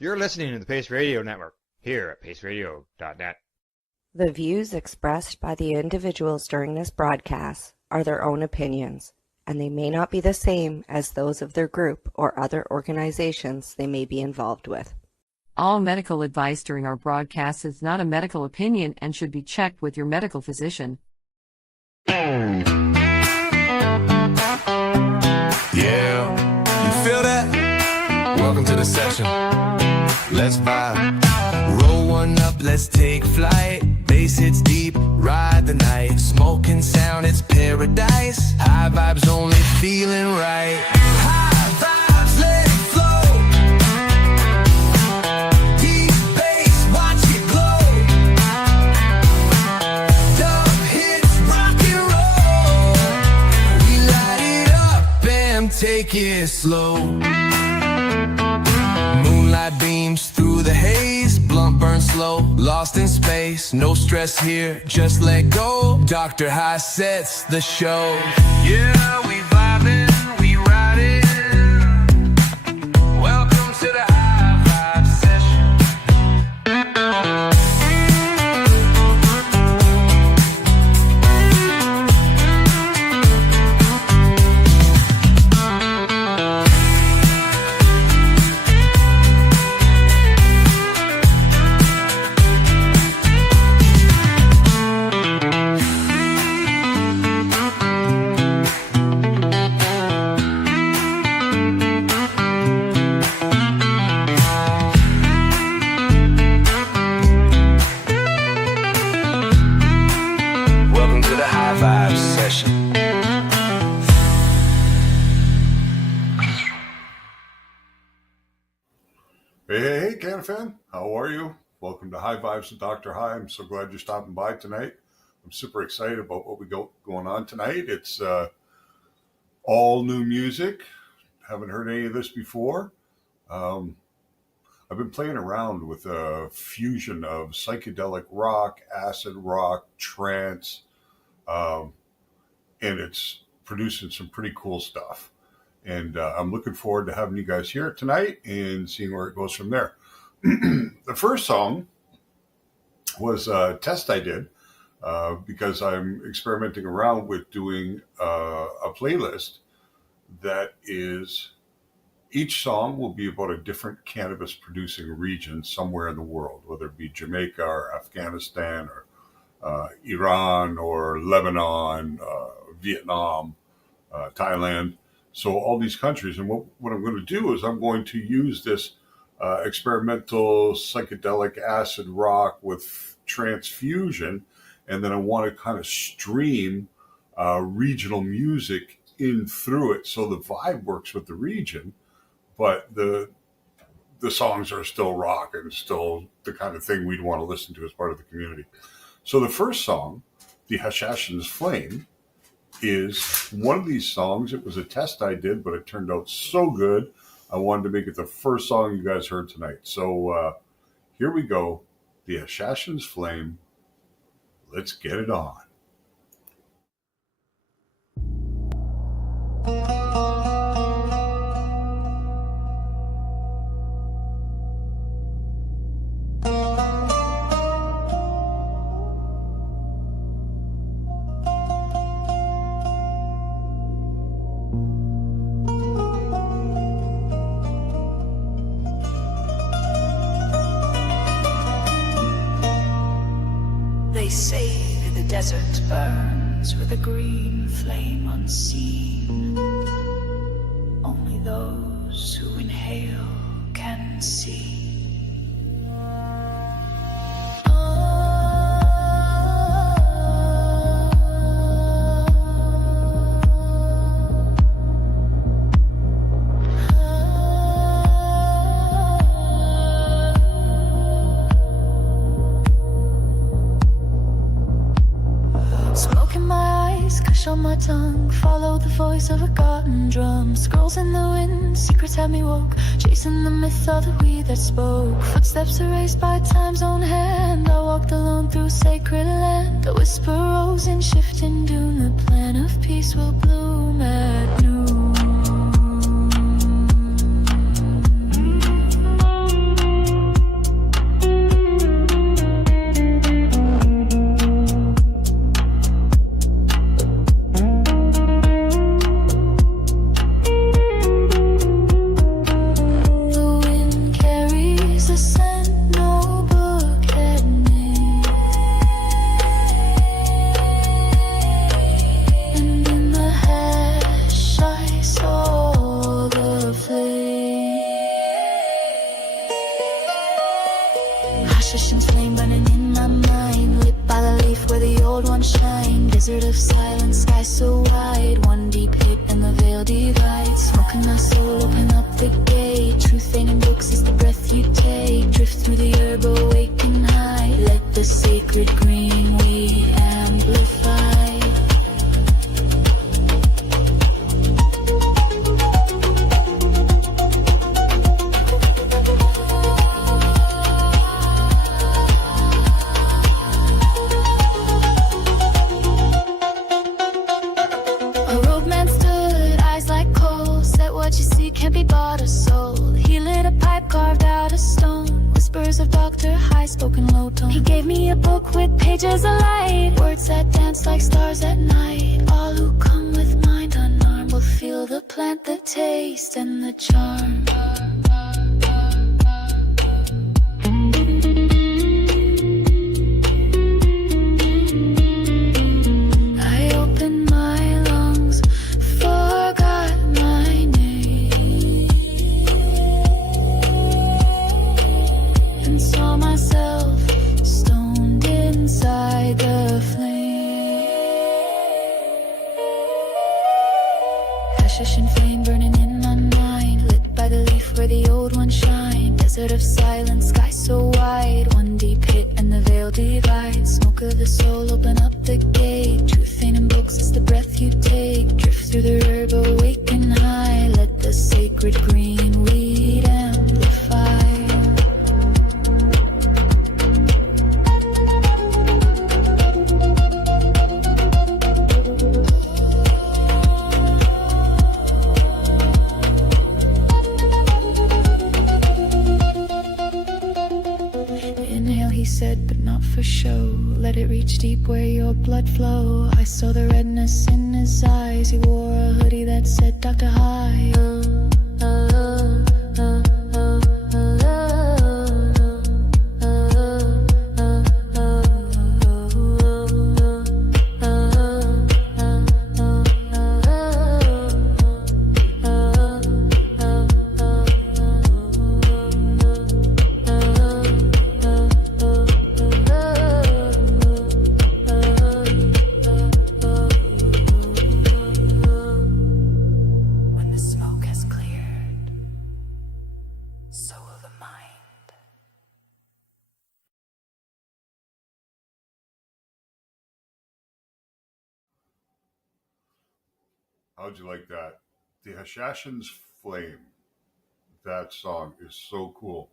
You're listening to the Pace Radio Network, here at paceradio.net. The views expressed by the individuals during this broadcast are their own opinions, and they may not be the same as those of their group or other organizations they may be involved with. All medical advice during our broadcast is not a medical opinion and should be checked with your medical physician. Yeah, you feel that? Welcome to the session. Let's vibe. Roll one up, let's take flight. Bass hits deep, ride the night. Smoking sound, it's paradise. High vibes only feeling right. High vibes, let it flow. Deep bass, watch it glow. Dub hits, rock and roll. We light it up and take it slow. Moonlight beams through the haze, blunt burn slow, lost in space. No stress here, just let go. Doktor High sets the show. Yeah, we vibing, we riding. Welcome to the High Vibe Session. Hey, Canafan, how are you? Welcome to High Vibes with Doktor High. I'm so glad you're stopping by tonight. I'm super excited about what we got going on tonight. It's all new music. Haven't heard any of this before. I've been playing around with a fusion of psychedelic rock, acid rock, trance, and it's producing some pretty cool stuff. And I'm looking forward to having you guys here tonight and seeing where it goes from there. The first song was a test I did because I'm experimenting around with doing a playlist that is, each song will be about a different cannabis producing region somewhere in the world, whether it be Jamaica or Afghanistan or Iran or Lebanon, Vietnam, Thailand. So all these countries, and what I'm going to do is I'm going to use this experimental psychedelic acid rock with trance fusion, and then I want to kind of stream regional music in through it, so the vibe works with the region, but the songs are still rock and still the kind of thing we'd want to listen to as part of the community. So the first song, The Hashashin's Flame, is one of these songs. It was a test I did, but it turned out so good, I wanted to make it the first song you guys heard tonight. So here we go. The Hashashin's Flame. Let's get it on. They say that the desert burns with a green flame unseen. Only those who inhale can see. On my tongue, follow the voice of a garden drum. Scrolls in the wind, secrets have me woke, chasing the myth of the weed that spoke. Footsteps erased by time's own hand. I walked alone through sacred land. A whisper rose in shifting doom. The plan of peace will bloom at noon. Hashish and flame burning in my mind, lit by the leaf where the old ones shine. Desert of silence, sky so wide, one deep hit and the veil divides. Smoking my soul, open up the gate. Truth ain't in books, it's the breath you take. Drift through the herb, awaken high. Let the sacred green weed amplify. Can't be bought or sold. He lit a pipe carved out of stone. Whispers of Doktor High, spoken low tone. He gave me a book with pages of light, words that dance like stars at night. All who come with mind unarmed will feel the plant, the taste, and the charm. Hashish and flame burning in my mind, lit by the leaf where the old ones shine. Desert of silence, sky so wide, one deep hit and the veil divides. Smoke of the soul, open up the gate. Truth ain't in books, it's the breath you take. Drift through the herb, awaken high. Let the sacred green weed amplify. He said, but not for show. Let it reach deep where your blood flow. I saw the redness in his eyes. He wore a hoodie that said Doktor High. How'd you like that? The Hashashin's Flame. That song is so cool.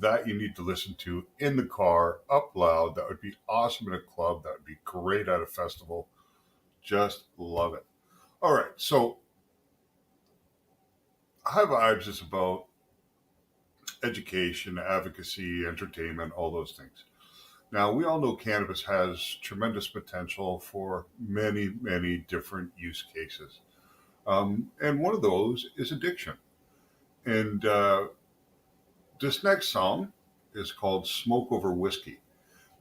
That you need to listen to in the car, up loud. That would be awesome in a club. That would be great at a festival. Just love it. All right, so High Vibes is about education, advocacy, entertainment, all those things. Now, we all know cannabis has tremendous potential for many, many different use cases. And one of those is addiction. And this next song is called Smoke Over Whiskey.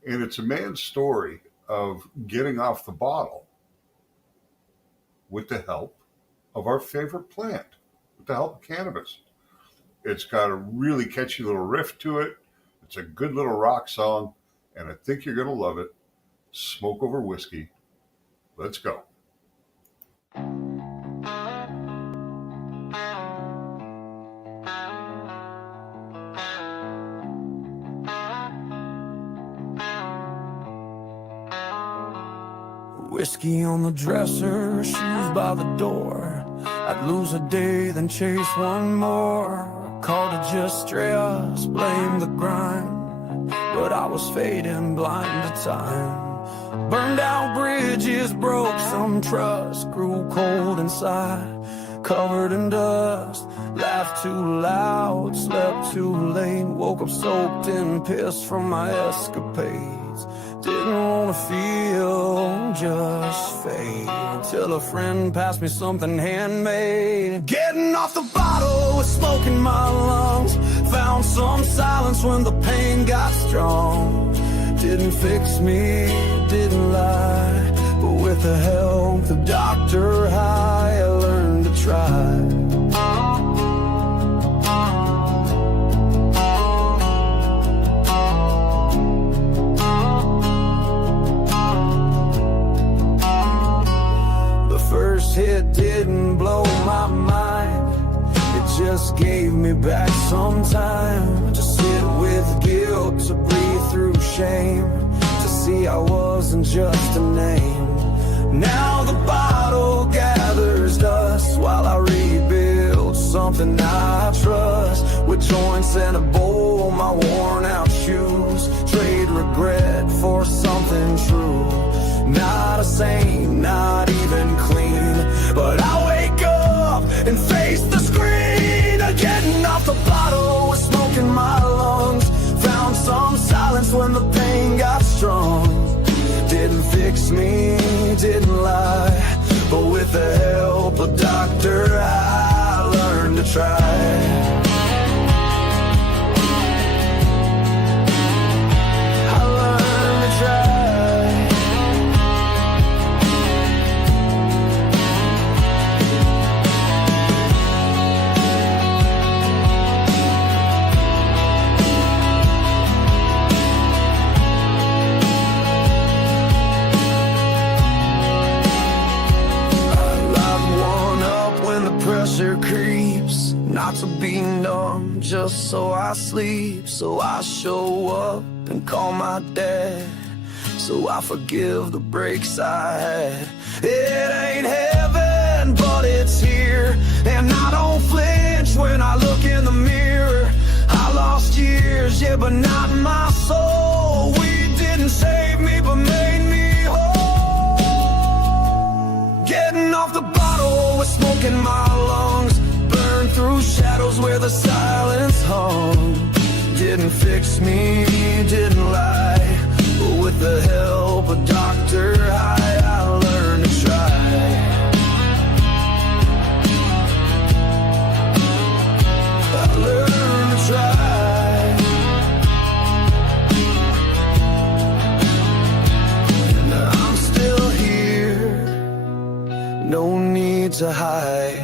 And it's a man's story of getting off the bottle with the help of our favorite plant, with the help of cannabis. It's got a really catchy little riff to it. It's a good little rock song, and I think you're going to love it. Smoke Over Whiskey. Let's go. Whiskey on the dresser, shoes by the door. I'd lose a day, then chase one more. Called to just stress, blame the grind. But I was fading blind to time. Burned out bridges, broke some trust. Grew cold inside, covered in dust. Laughed too loud, slept too late. Woke up soaked in piss from my escapades. Didn't wanna feel, just fade. Till a friend passed me something handmade. Getting off the bottle with smoke in my lungs. Found some silence when the pain got strong. Didn't fix me, didn't lie. But with the help of Doktor High, I learned to try. just gave me back some time to sit with guilt, to breathe through shame, to see I wasn't just a name. Now the bottle gathers dust while I rebuild something I trust. With joints and a bowl, my worn out shoes, trade regret for something true. Not a saint, not even clean, but I wake up and face the screen. Getting off the bottle with smoke in my lungs. Found some silence when the pain got strong. Didn't fix me, didn't lie, but with the help of Doktor High, I learned to try. Pressure creeps, not to be numb, just so I sleep. So I show up and call my dad, so I forgive the breaks I had. It ain't heaven, but it's here, and I don't flinch when I look in the mirror. I lost years, yeah, but not my soul. We didn't save me, but made me whole. Getting off the bottle with smoke in my lungs, burn through shadows where the silence hung. Didn't fix me, didn't lie, but with the help of Doktor High, I learned to try. I learned to try. And I'm still here, no need to hide.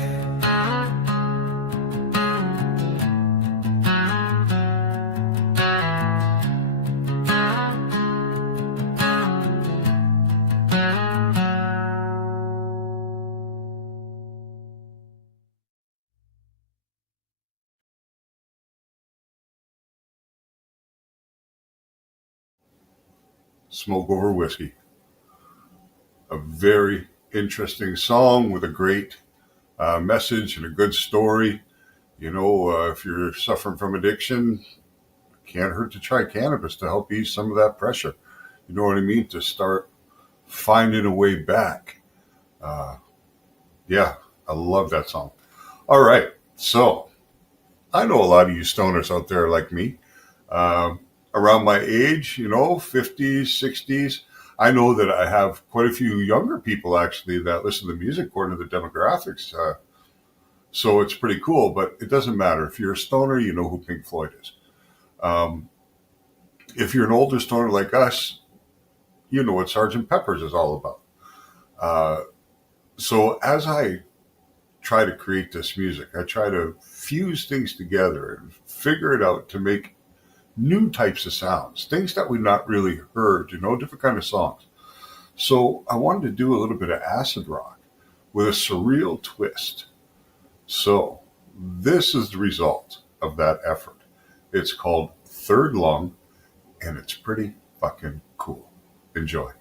Smoke Over Whiskey. A very interesting song with a great message and a good story. You know, if you're suffering from addiction, can't hurt to try cannabis to help ease some of that pressure. You know what I mean? To start finding a way back. Yeah, I love that song. All right, so I know a lot of you stoners out there like me. Around my age, you know, 50s, 60s. I know that I have quite a few younger people actually that listen to music according to the demographics. So it's pretty cool, but it doesn't matter. If you're a stoner, you know who Pink Floyd is. If you're an older stoner like us, you know what Sgt. Pepper's is all about. So as I try to create this music, I try to fuse things together and figure it out to make new types of sounds, things that we've not really heard, you know, different kind of songs. So I wanted to do a little bit of acid rock with a surreal twist. So this is the result of that effort. It's called Third Lung, and it's pretty fucking cool. Enjoy.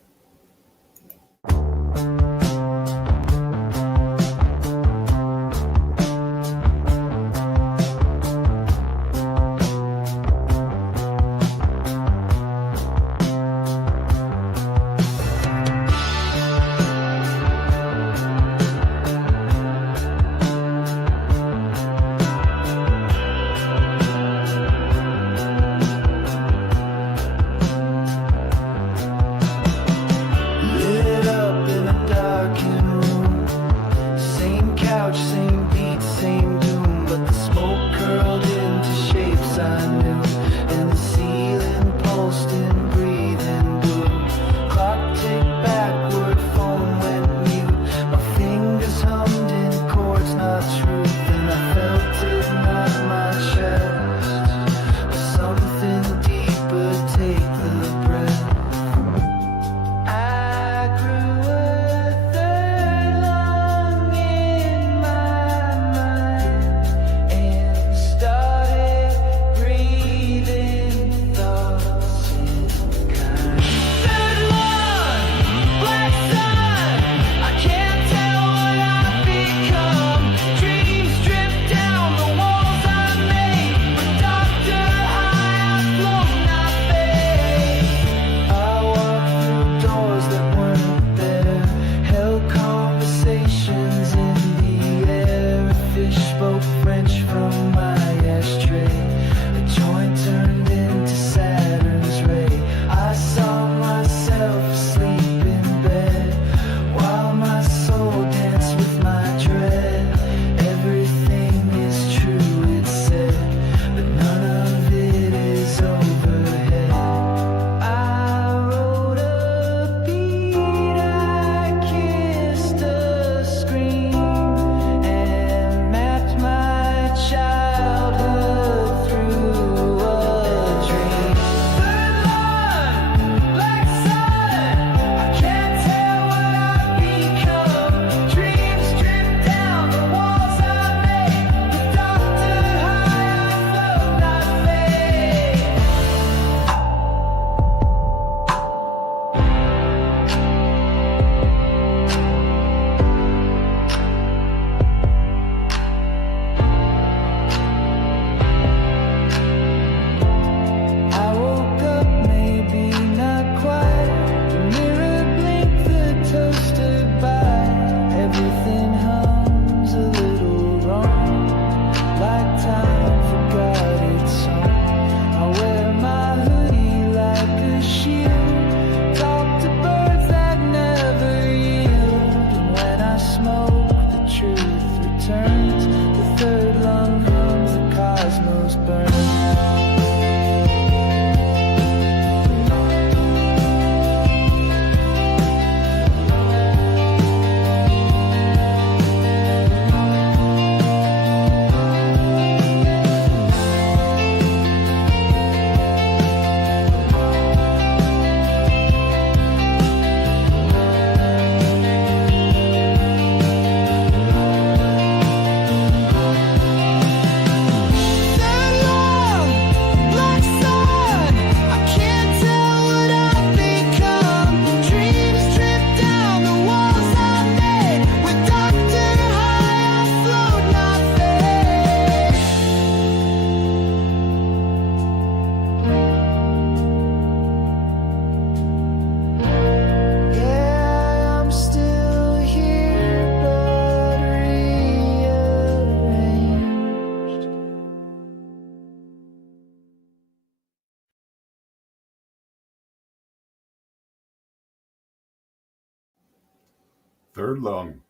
Third Lung.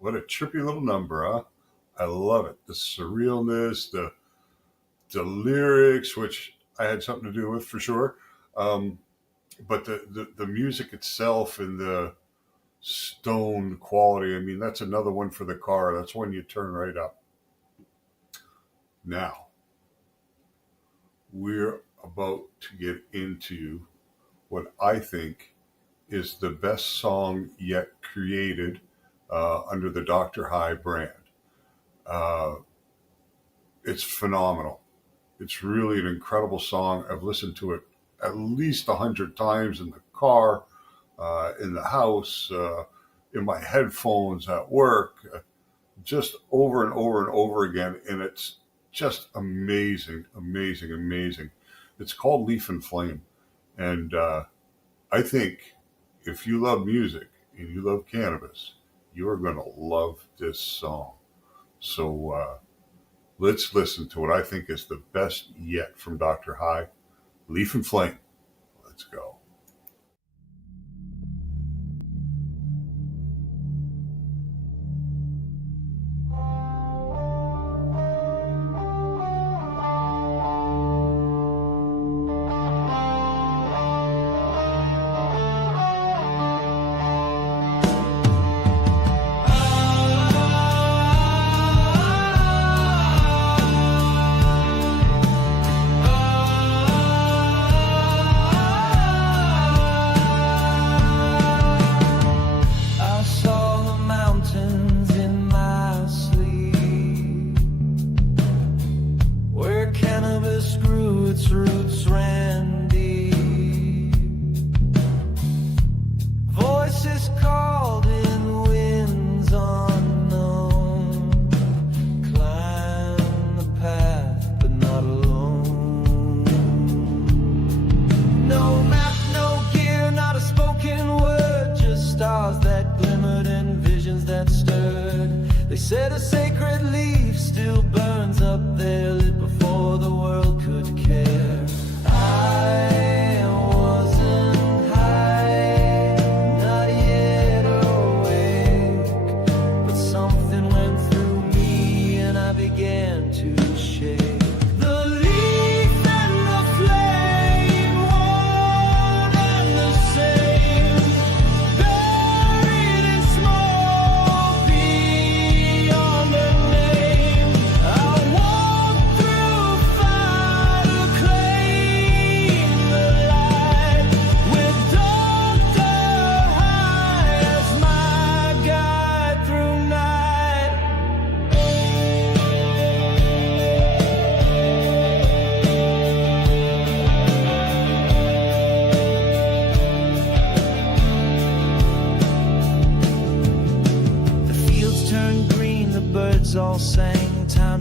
What a trippy little number, huh? I love it. The surrealness, the lyrics, which I had something to do with for sure. But the music itself and the stone quality, I mean, that's another one for the car. That's one you turn right up. Now, we're about to get into what I think is the best song yet created under the Doktor High brand. It's phenomenal. It's really an incredible song. I've listened to it at least 100 times in the car, in the house, in my headphones at work, just over and over and over again. And it's just amazing, amazing, amazing. It's called Leaf and Flame. And I think if you love music and you love cannabis, you are going to love this song. So let's listen to what I think is the best yet from Doktor High, Leaf and Flame. Let's go.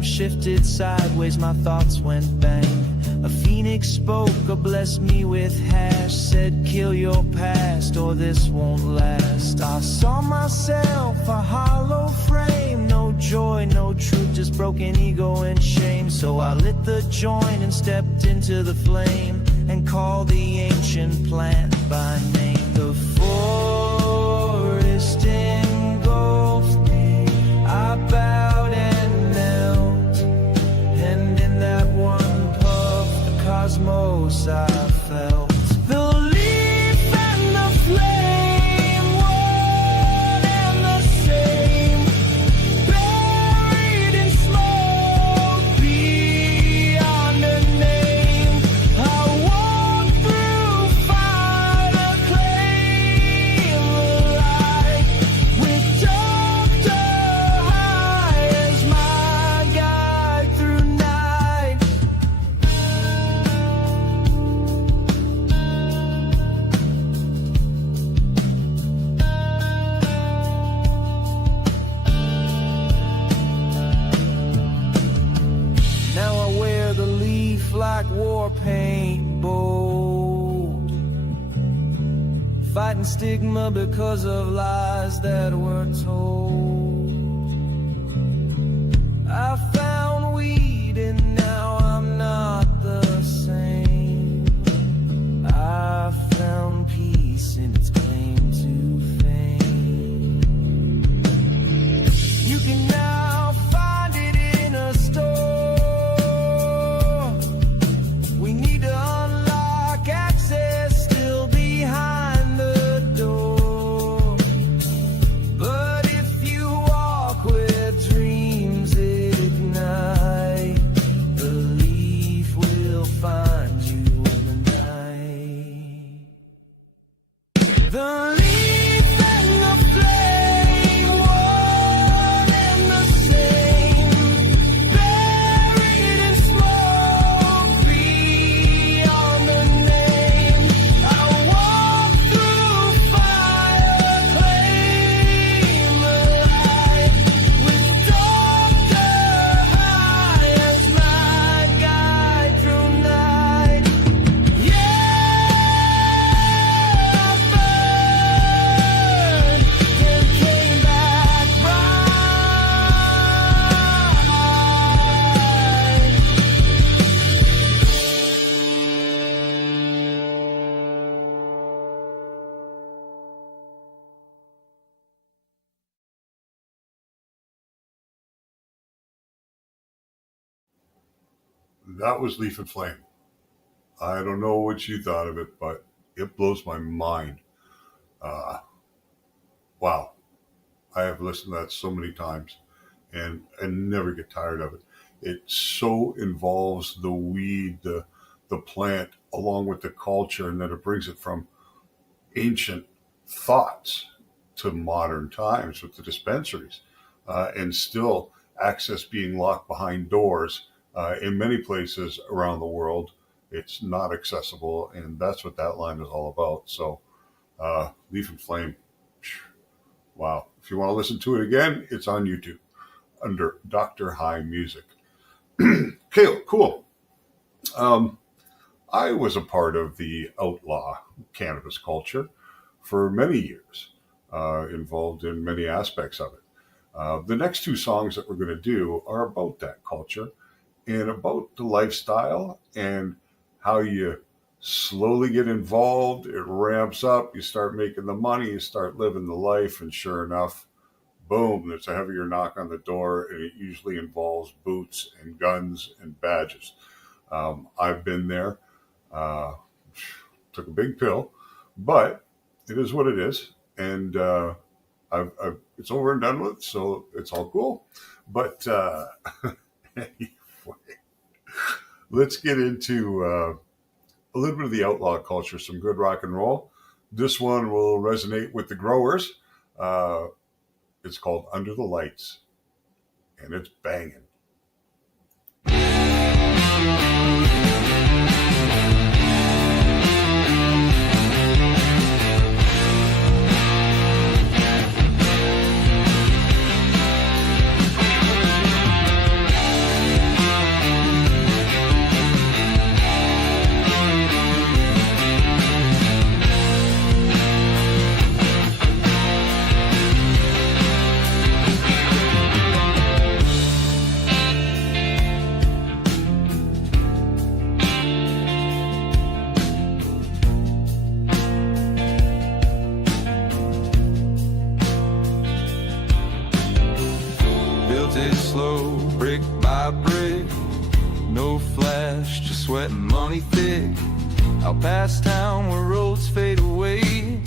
Shifted sideways, my thoughts went bang. A phoenix spoke or blessed me with hash, said kill your past or this won't last. I saw myself a hollow frame, no joy, no truth, just broken ego and shame. So I lit the joint and stepped into the flame and called the ancient plant by name. The forest engulfed me, I bowed and knelt, and in that one puff the cosmos I felt. The leaf and the flame, one and the same, buried in smoke beyond a name. I walked through fire to claim the light, with Doktor High as my guide through night. Now I wear the leaf like war paint bold, fighting stigma because of lies that were told. I found weed and now I'm not the same. I found peace in its claim to fame. that was Leaf and Flame. I don't know what you thought of it, but it blows my mind. Wow. I have listened to that so many times and never get tired of it. It so involves the weed, the plant, along with the culture, and then it brings it from ancient thoughts to modern times with the dispensaries, and still access being locked behind doors. In many places around the world, it's not accessible, and that's what that line is all about. So, Leaf and Flame, wow. If you want to listen to it again, it's on YouTube under Doktor High Music. Okay, cool. I was a part of the outlaw cannabis culture for many years, involved in many aspects of it. The next two songs that we're going to do are about that culture and about the lifestyle and how you slowly get involved. It ramps up. You start making the money. You start living the life. And sure enough, boom, there's a heavier knock on the door. And it usually involves boots and guns and badges. I've been there. Took a big pill, but it is what it is. And it's over and done with, so it's all cool. But anyway, let's get into a little bit of the outlaw culture, some good rock and roll. This one will resonate with the growers. It's called Under the Lights, and it's banging. Slow, brick by brick, no flash, just sweat and money thick. Out past town where roads fade away,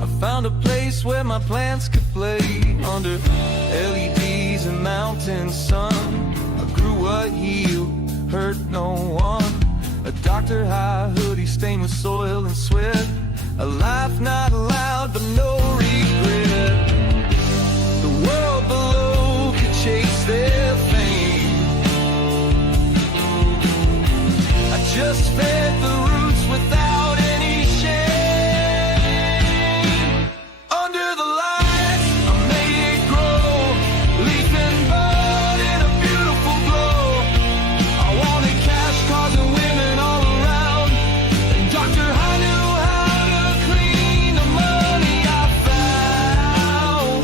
I found a place where my plants could play under LEDs and mountain sun. I grew what healed, hurt no one. A Doktor High hoodie stained with soil and sweat. A life not allowed but no regret. The world below could chase their fame. I just fed the roots without any shame. Under the lights, I made it grow, leaf and bud in a beautiful glow. I wanted cash, cars, and women all around. And Doktor High knew how to clean the money I found.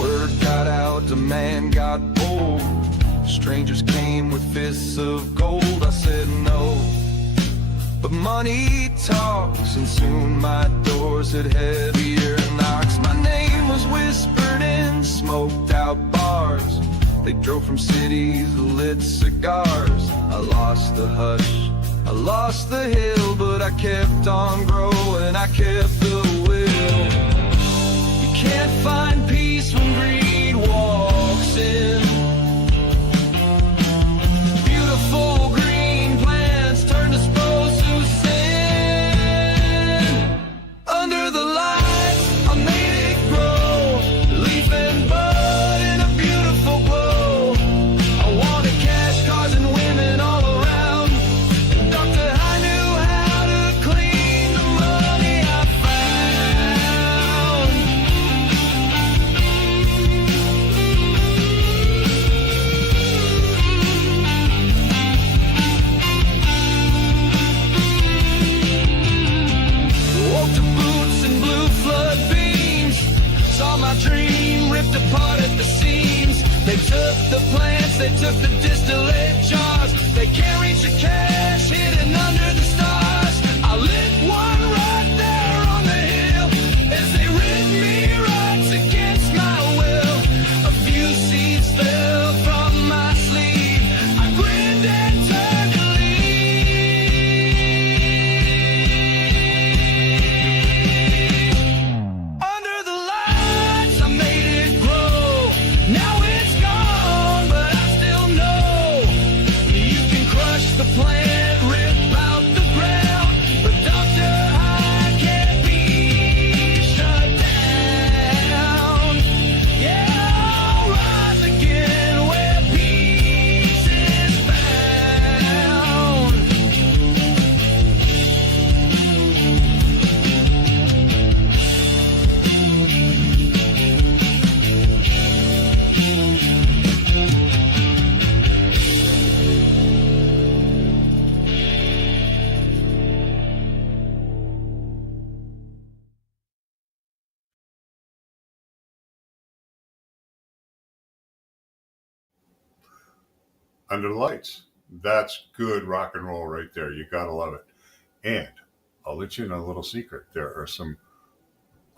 Word got out, demand got bold. Strangers came with fists of gold. I said no, but money talks, and soon my doors had heavier knocks. My name was whispered in smoked out bars. They drove from cities, lit cigars. I lost the hush, I lost the hill, but I kept on growing, I kept the will. You can't find peace when greed walks in. Beautiful green plants turn disposed sin. Under the lights, I made it grow, leaf and bud in a beautiful glow. I wanted cash, cars, and women all around. Doktor High knew how to clean the money I woke to boots and blue flood beams. Saw my dream ripped apart at the seams. They took the plants, they took the distillate jars. They can't reach the cash hidden under the stars. I lit one right there on the hill as they rid me rights against my will. A Under the Lights. That's good rock and roll right there. You gotta love it. And I'll let you in a little secret. There are some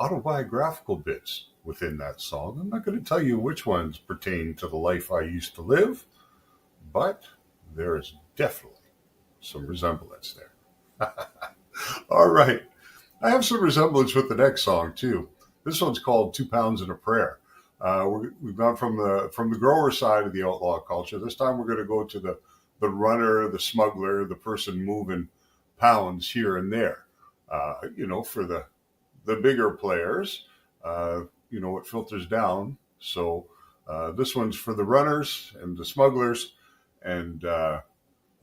autobiographical bits within that song. I'm not going to tell you which ones pertain to the life I used to live, but there is definitely some resemblance there. All right. I have some resemblance with the next song too. This one's called 2 Pounds and a Prayer. We've gone from the grower side of the outlaw culture. This time we're going to go to the runner, the smuggler, the person moving pounds here and there. For the bigger players, it filters down. So this one's for the runners and the smugglers, and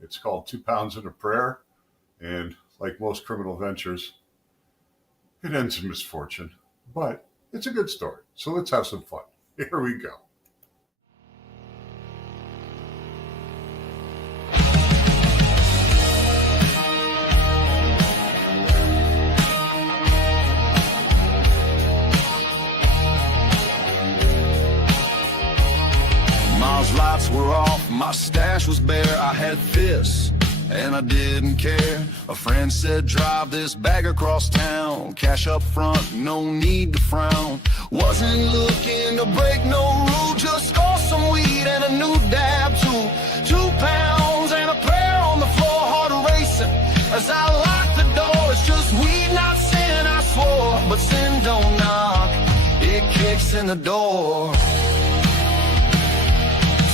it's called 2 Pounds and a Prayer. And like most criminal ventures, it ends in misfortune, but it's a good story. So let's have some fun. Here we go. Miles lights were off, my stash was bare. I had fists and I didn't care. A friend said drive this bag across town, cash up front, no need to frown. Wasn't looking to break no rule, just score some weed and a new dab tool. 2 pounds and a prayer on the floor, heart racing as I lock the door. It's just weed, not sin, I swore, but sin don't knock, it kicks in the door.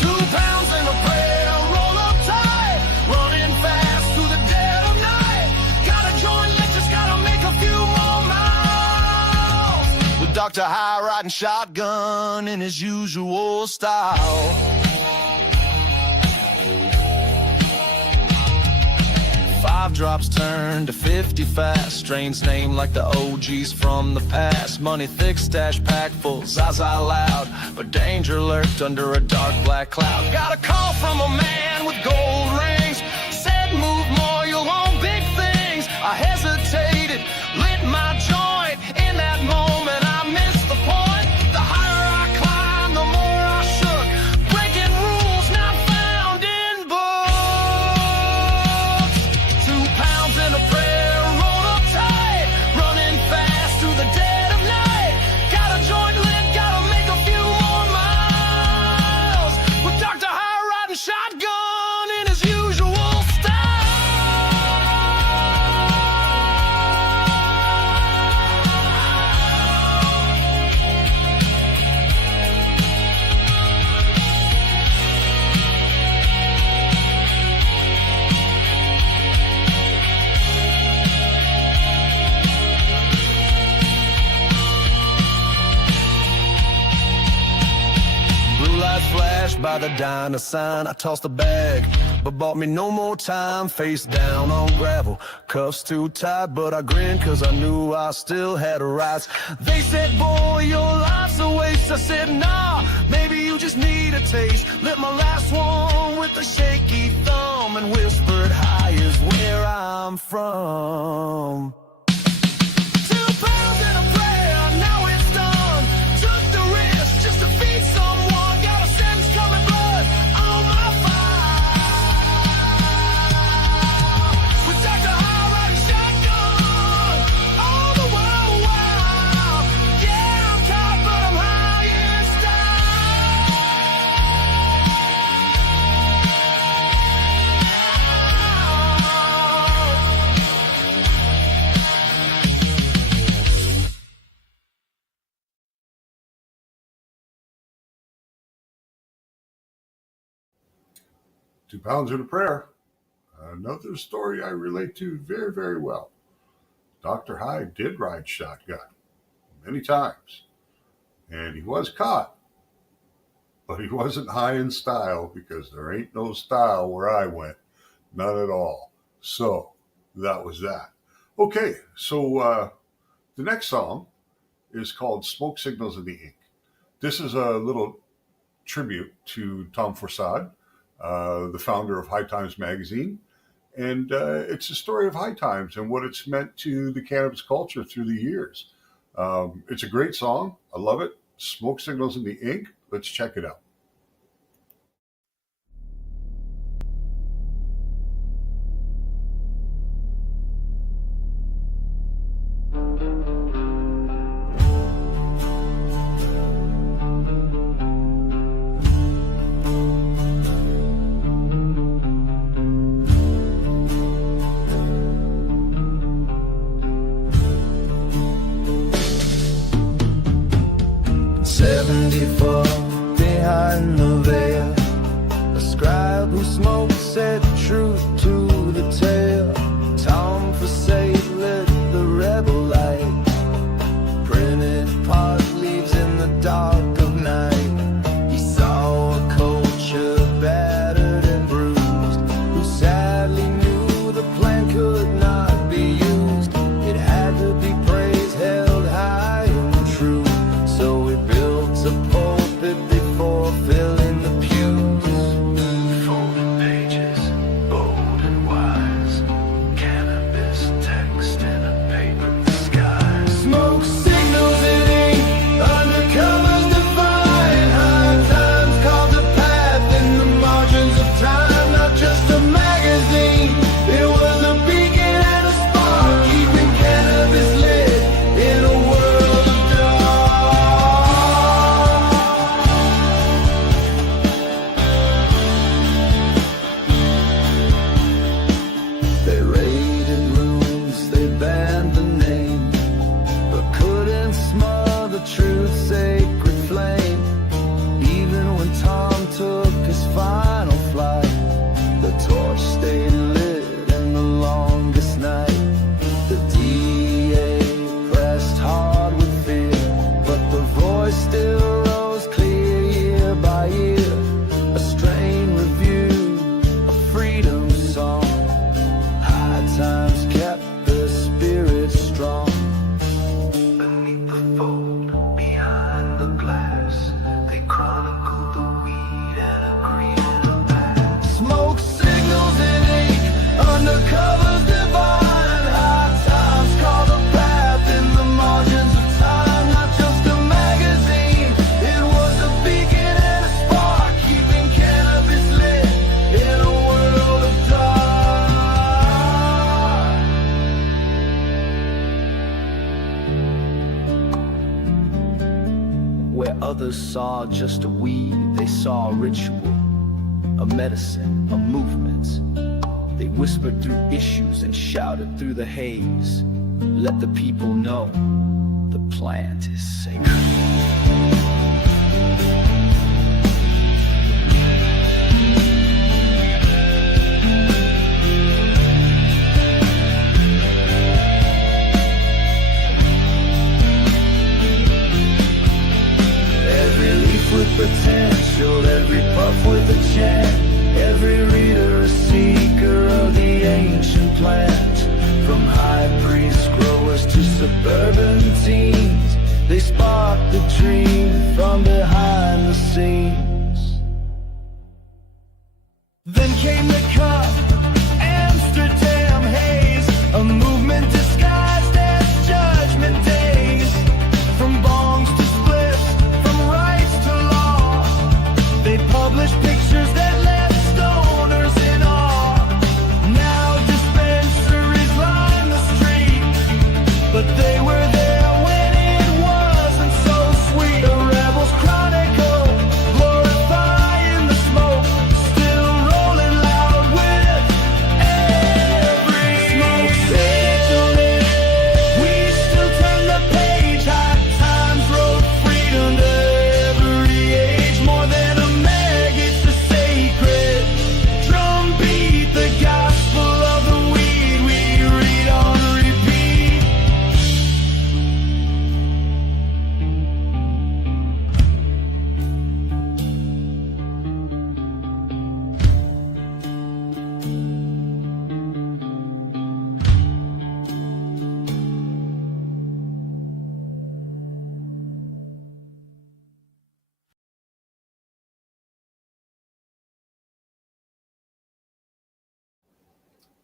2 pounds and a prayer, roll up tight, running fast through the dead of night. Gotta join lit, just gotta make a few more miles. With Doktor High riding shotgun in his usual style. 5 drops turned to 50 fast. Strange name like the OGs from the past. Money thick, stash packed full, Zaza loud. But danger lurked under a dark black cloud. Got a call from a man with gold rings. Said move more, you'll own big things. I hesitated, lit my joint. In that moment I missed the point. The higher I climbed, the more I shook. Breaking rules not found in books. 2 pounds and a prayer, roll up tight, running fast through the dead of night. Got a joint lit, gotta make a few more miles. With Doktor High riding shotgun in his usual style. Blue lights flash by the diner sign. I tossed the bag, but bought me no more time. Face down on gravel, cuffs too tight, but I grinned cause I knew I still had rights. They said, boy, your life's a waste. I said, nah, maybe you just need a taste. Lit my last one with a shaky thumb and whispered, high is where I'm from. 2 pounds and a prayer, now it's done. Took the risk just to feed someone. Got a sentence coming blood on my file. With Doktor High riding shotgun all the world wild. Yeah, I'm caught, but I'm high in style. 2 Pounds and a Prayer. Another story I relate to very, very well. Dr. High did ride shotgun many times, and he was caught, but he wasn't high in style because there ain't no style where I went, none at all. So that was that. Okay, so the next song is called Smoke Signals in the Ink. This is a little tribute to Tom Forsad, the founder of High Times magazine. And it's a story of High Times and what it's meant to the cannabis culture through the years. It's a great song. I love it. Smoke Signals in the Ink. Let's check it out. torch stayed lit in the longest night. The DA pressed hard with fear, but the voice still rose clear year by year. A strain review, a freedom song. High times kept the spirit strong. Beneath the fold, behind the glass, they chronicled the weed and a green and a back. Smoke signals in ink, undercovers divine. High times call the path in the margins of time. Not just a magazine, it was a beacon and a spark, keeping cannabis lit in a world of dark. Where others saw just a weed, they saw a ritual, a medicine, a movement. They whispered through issues and shouted through the haze. Let the people know the plant is sacred. Every leaf with potential, every puff with a chant, every reader a seeker of the ancient plant. From high priest growers to suburban teens, they spark the dream from behind the scenes. Then came the cup, Amsterdam haze, a movement disguised as judgment days. From bongs to splits, from rights to law, they published pictures that left stoners in awe. Now dispensaries line the street, but they were there when it wasn't so sweet. A rebel's chronicle, glorifying the smoke, still rolling loud with every smoke signal. We still turn the page. High times wrote freedom to every age. More than a mag, it's the sacred drum beat, the gospel of the weed we read on repeat.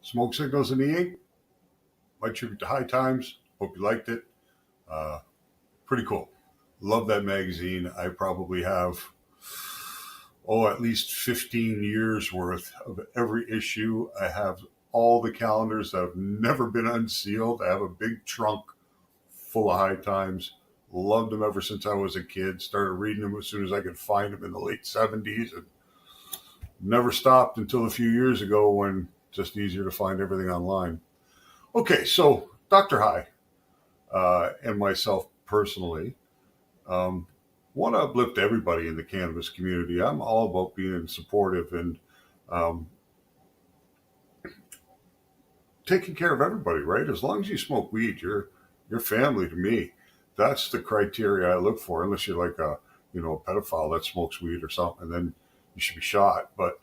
Smoke Signals in the Ink. My tribute to High Times. Hope you liked it. Pretty cool. Love that magazine. I probably have, at least 15 years worth of every issue. I have all the calendars that have never been unsealed. I have a big trunk full of High Times. Loved them ever since I was a kid. Started reading them as soon as I could find them in the late 70s. And never stopped until a few years ago when just easier to find everything online. Okay, so Dr. High and myself personally want to uplift everybody in the cannabis community. I'm all about being supportive and taking care of everybody, right? As long as you smoke weed, you're family to me. That's the criteria I look for, unless you're like a pedophile that smokes weed or something, then you should be shot. But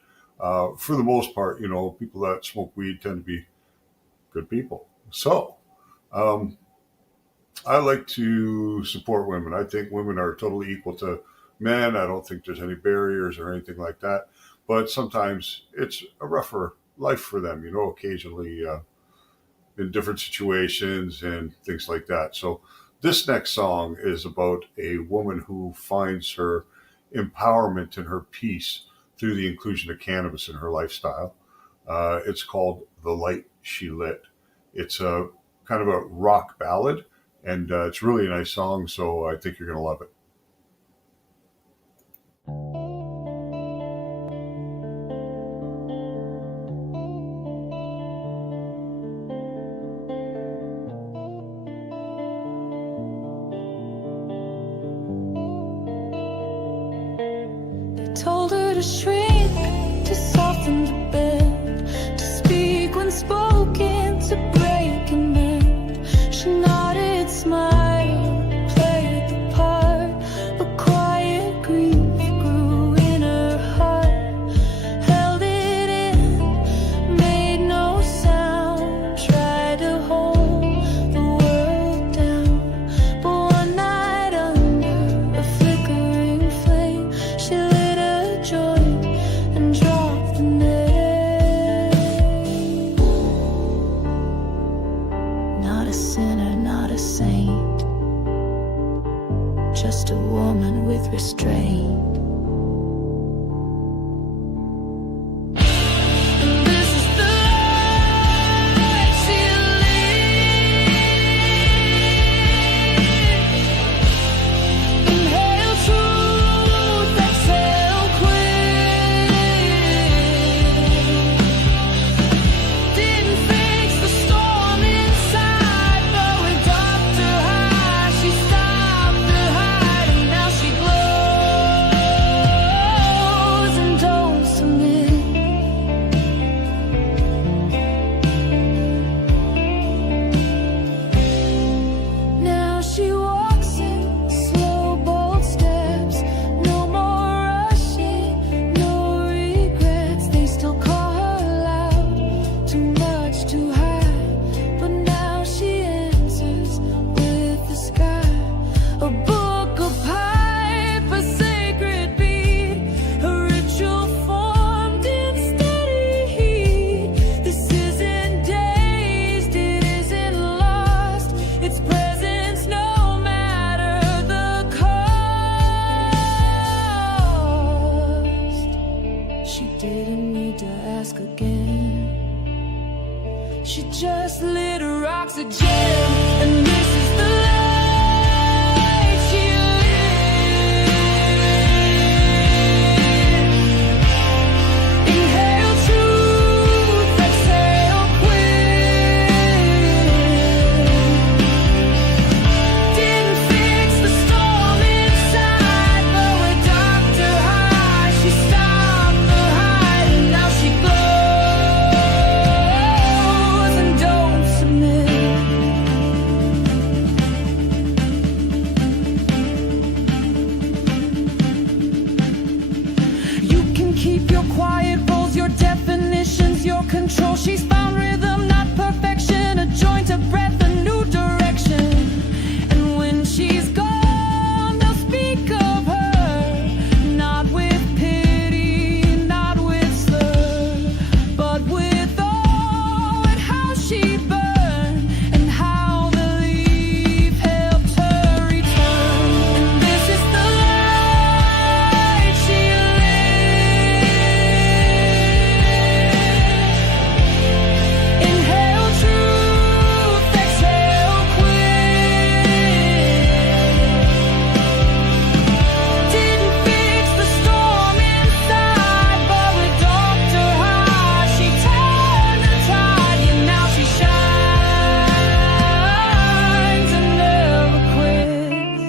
for the most part, people that smoke weed tend to be good people. So I like to support women. I think women are totally equal to men. I don't think there's any barriers or anything like that. But sometimes it's a rougher life for them, occasionally in different situations and things like that. So this next song is about a woman who finds her empowerment and her peace through the inclusion of cannabis in her lifestyle. It's called The Light She Lit. It's a kind of a rock ballad, and it's really a nice song, so I think you're going to love it. Told her to shrink, to soften the bend. and drop the name. Not a sinner, not a saint, just a woman with restraint. She just lit her oxygen, and this is the light she lives. Inhale truth, exhale quit. Didn't fix the storm inside, but with Doktor High, she stopped the hide, and now she glows. Keep your quiet roles, your definitions, your control. She's found rhythm, not perfection, a joint, a breath, a new direction. And when she's gone, they'll speak of her, not with pity, not with slur, but with awe at how she burned and how the leaf helped her return. And this is the light she Inhale truth, exhale quit. Didn't fix the storm inside, but with Doktor High, she turned the tide, and now she shines and never quits.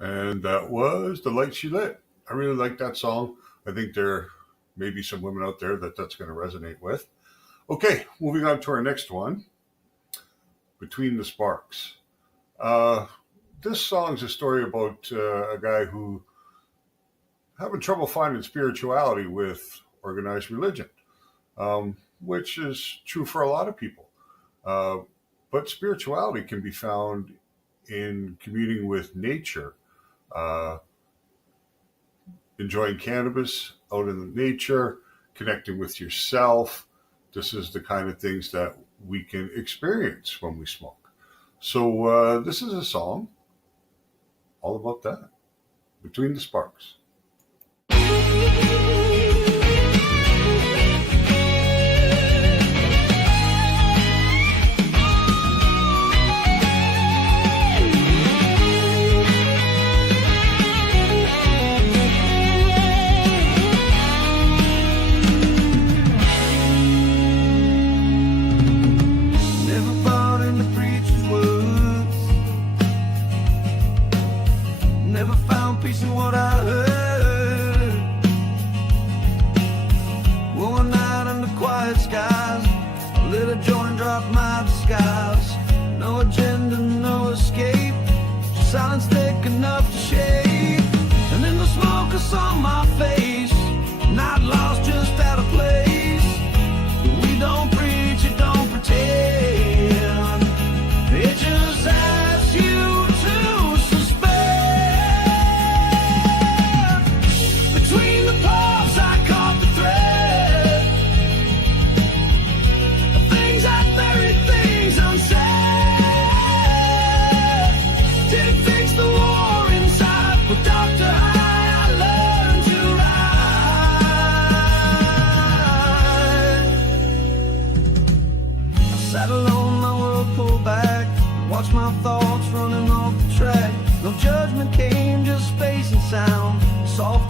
And that was The Light She Lit. I really like that song. I think there may be some women out there that's going to resonate with. Okay, moving on to our next one, Between the Sparks. This song's a story about a guy who having trouble finding spirituality with organized religion, which is true for a lot of people. But spirituality can be found in communing with nature, enjoying cannabis out in nature, connecting with yourself. This is the kind of things that we can experience when we smoke. So this is a song all about that, Between the Sparks. Never bought into preacher's words. Never found peace in what I heard.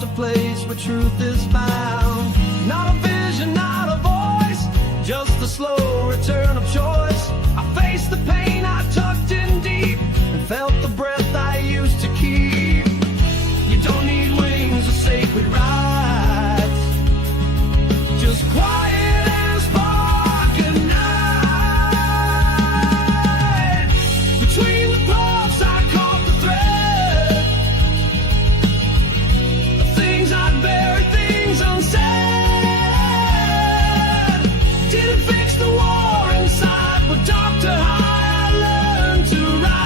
a place where truth is found. Not a vision, not a voice, just the slow return of choice. I faced the pain I tucked in deep and felt the breath I used to keep. You don't need wings or sacred rites, just quiet and spark a night. Between the puffs I caught the thread of things I'd buried, things unsaid. Didn't fix the war inside, but Doktor High I learned to ride.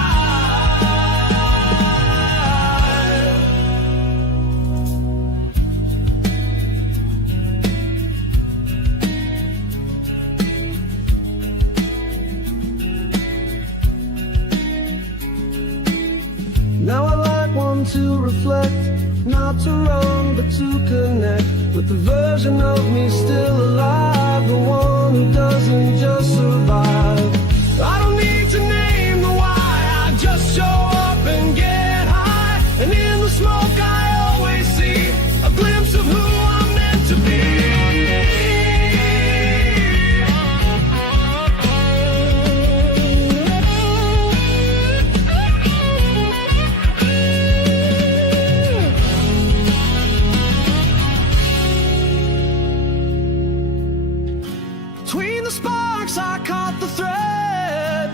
Now I like one to reflect, not to run but to connect with the version of me still alive, the one who doesn't just survive. I don't need to name the why, I just show up and get high, and in the smoke I always see a glimpse of who I'm meant to be. Between the sparks I caught the thread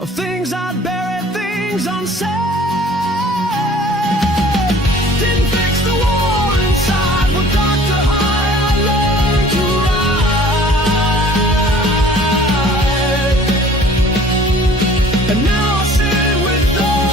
of things I'd buried, things unsaid. Didn't fix the war inside, but Doktor High I learned to ride. And now I sit with open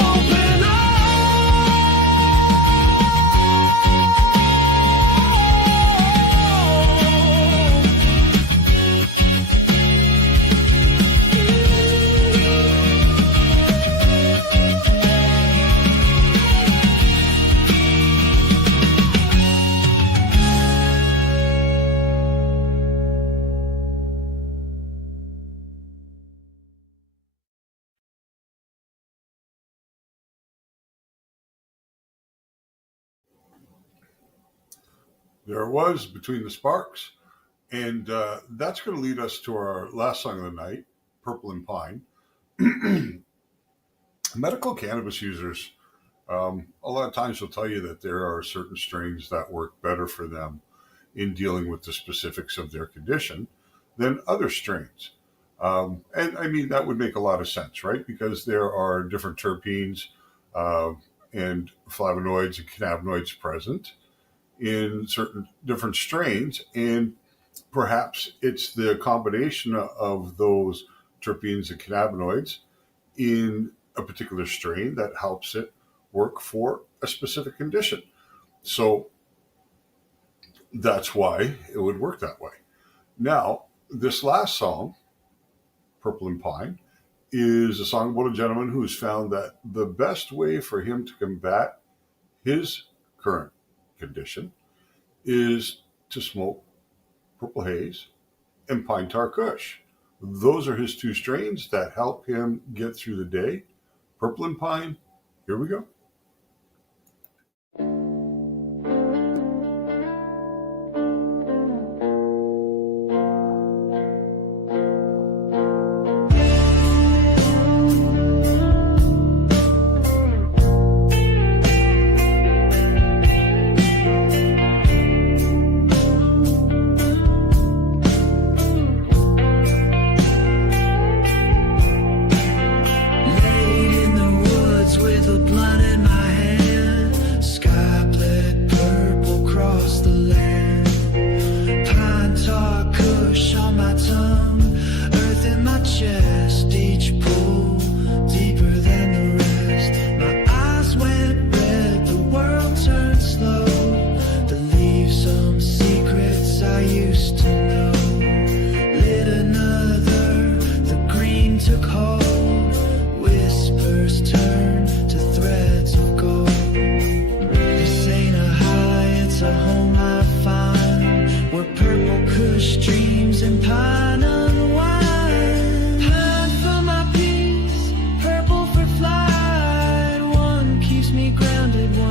There it was, Between the Sparks. And that's going to lead us to our last song of the night, Purple and Pine. Medical cannabis users, a lot of times will tell you that there are certain strains that work better for them in dealing with the specifics of their condition than other strains. And I mean, that would make a lot of sense, right? Because there are different terpenes and flavonoids and cannabinoids present in certain different strains, and perhaps it's the combination of those terpenes and cannabinoids in a particular strain that helps it work for a specific condition. So that's why it would work that way. Now, this last song, Purple and Pine, is a song about a gentleman who's found that the best way for him to combat his current condition is to smoke Purple Haze and Pine Tar Kush. Those are his two strains that help him get through the day. Purple and Pine, here we go.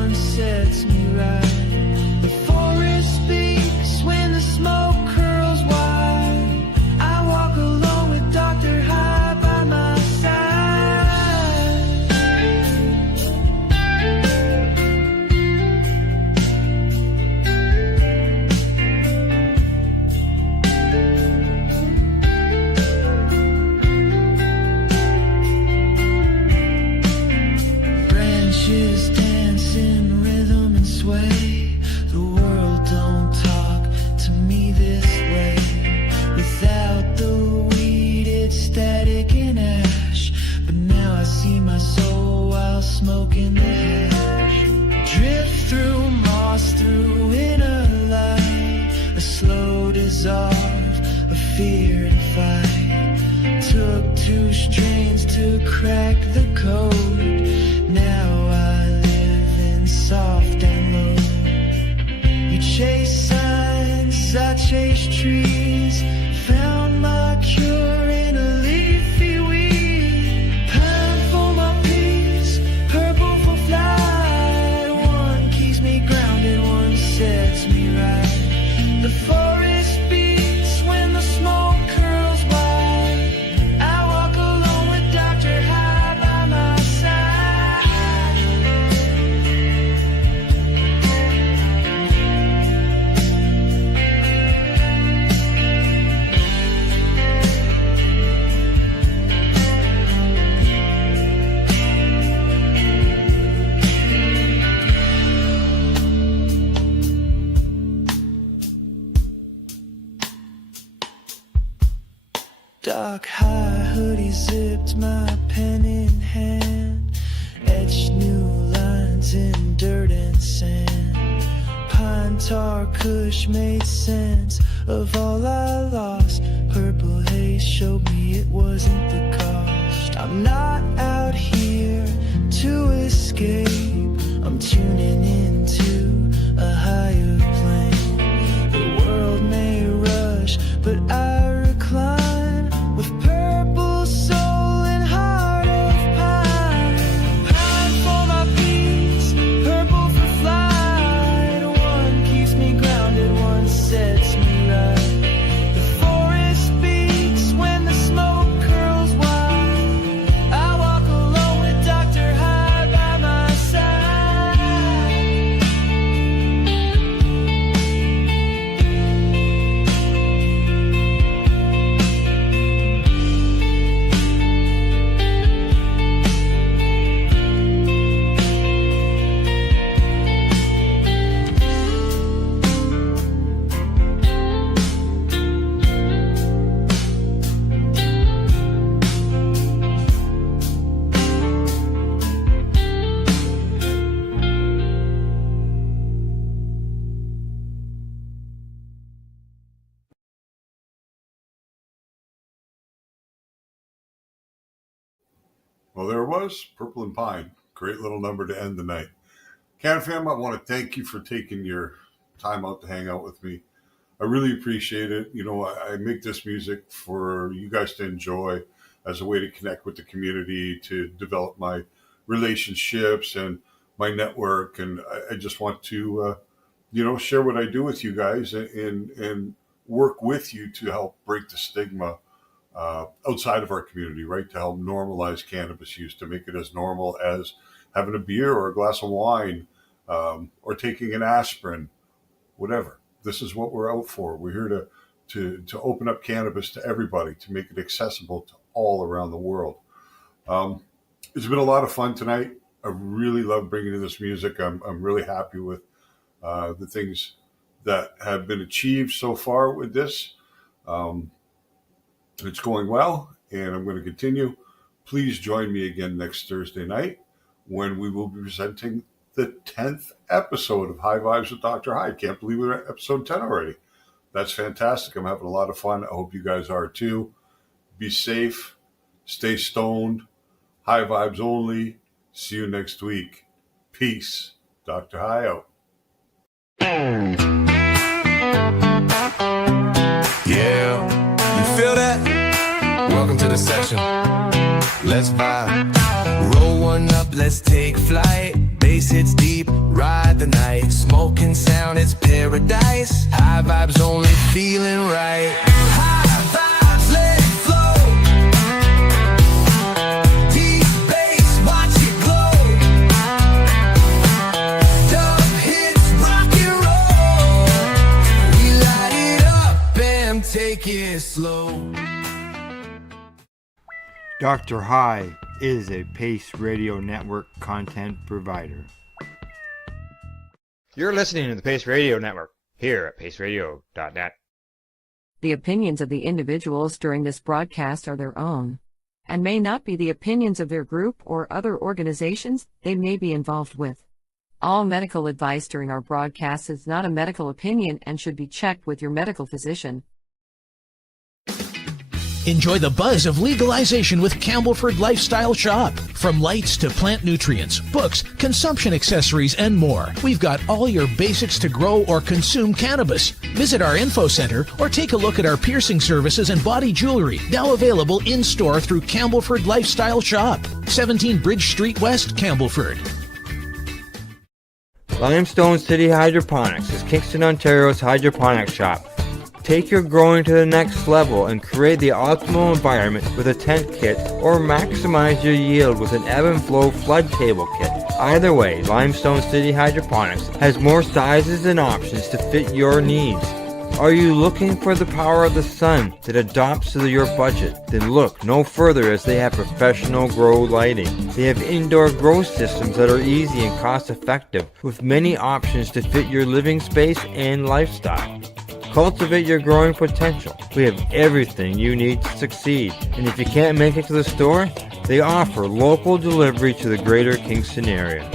one said smoking the hash. Drift through moss, through inner light. A slow dissolve, a fear and fight. Took 2 strains to crack the code. Now I live in soft and low. You chase signs, I chase trees. Found my cure in a leafy weed. Pine for my peace, purple for flight. One keeps me grounded, one sets me right. The forest beats when the smoke curls wide. I walk alone with Doktor High by my side. Dark high hoodie zipped, my pen in hand. Etched new lines in dirt and sand. Pine tar kush made sense of all I lost. Purple haze showed me it wasn't the cost. I'm not out here to escape. I'm tuning into a higher plane. The world may rush, but I recline. With purple soul and heart of pine. Pine for my peace, purple for flight. One keeps me grounded, one sets me right. The forest beats when the smoke curls wide. I walk alone with Doktor High by my side. Well, there it was, Purple and Pine. Great little number to end the night. Can Fam, I want to thank you for taking your time out to hang out with me. I really appreciate it. You know, I make this music for you guys to enjoy as a way to connect with the community, to develop my relationships and my network. And I just want to, share what I do with you guys and work with you to help break the stigma outside of our community, right? To help normalize cannabis use, to make it as normal as having a beer or a glass of wine, or taking an aspirin, whatever. This is what we're out for. We're here to open up cannabis to everybody, to make it accessible to all around the world. It's been a lot of fun tonight. I really love bringing in this music. I'm really happy with the things that have been achieved so far with this. It's going well, and I'm going to continue. Please join me again next Thursday night when we will be presenting the 10th episode of High Vibes with Dr. High. Can't believe we're at episode 10 already. That's fantastic. I'm having a lot of fun. I hope you guys are too. Be safe. Stay stoned. High vibes only. See you next week. Peace. Dr. High out. Yeah, you feel that? Welcome to the session. Let's vibe. Roll one up, let's take flight. Bass hits deep, ride the night. Smoking sound, it's paradise. High vibes only, feeling right. High vibes, let it flow. Deep bass, watch it glow. Dub hits, rock and roll. We light it up and take it slow. Dr. High is a Pace Radio Network content provider. You're listening to the Pace Radio Network here at paceradio.net. The opinions of the individuals during this broadcast are their own. and may not be the opinions of their group or other organizations they may be involved with. All medical advice during our broadcast is not a medical opinion and should be checked with your medical physician. Enjoy the buzz of legalization with Campbellford Lifestyle Shop. From lights to plant nutrients, books, consumption accessories, and more, we've got all your basics to grow or consume cannabis. Visit our info center or take a look at our piercing services and body jewelry, now available in-store through Campbellford Lifestyle Shop, 17 Bridge Street West, Campbellford. Limestone City Hydroponics is Kingston, Ontario's hydroponics shop. Take your growing to the next level and create the optimal environment with a tent kit, or maximize your yield with an ebb and flow flood table kit. Either way, Limestone City Hydroponics has more sizes and options to fit your needs. Are you looking for the power of the sun that adapts to your budget? Then look no further, as they have professional grow lighting. They have indoor grow systems that are easy and cost effective, with many options to fit your living space and lifestyle. Cultivate your growing potential. We have everything you need to succeed. And if you can't make it to the store, they offer local delivery to the greater Kingston area.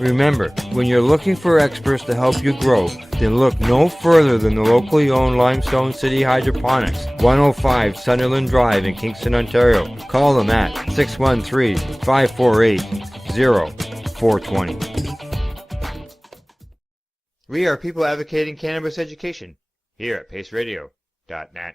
Remember, when you're looking for experts to help you grow, then look no further than the locally owned Limestone City Hydroponics, 105 Sunderland Drive in Kingston, Ontario. Call them at 613-548-0420. We are people advocating cannabis education here at paceradio.net.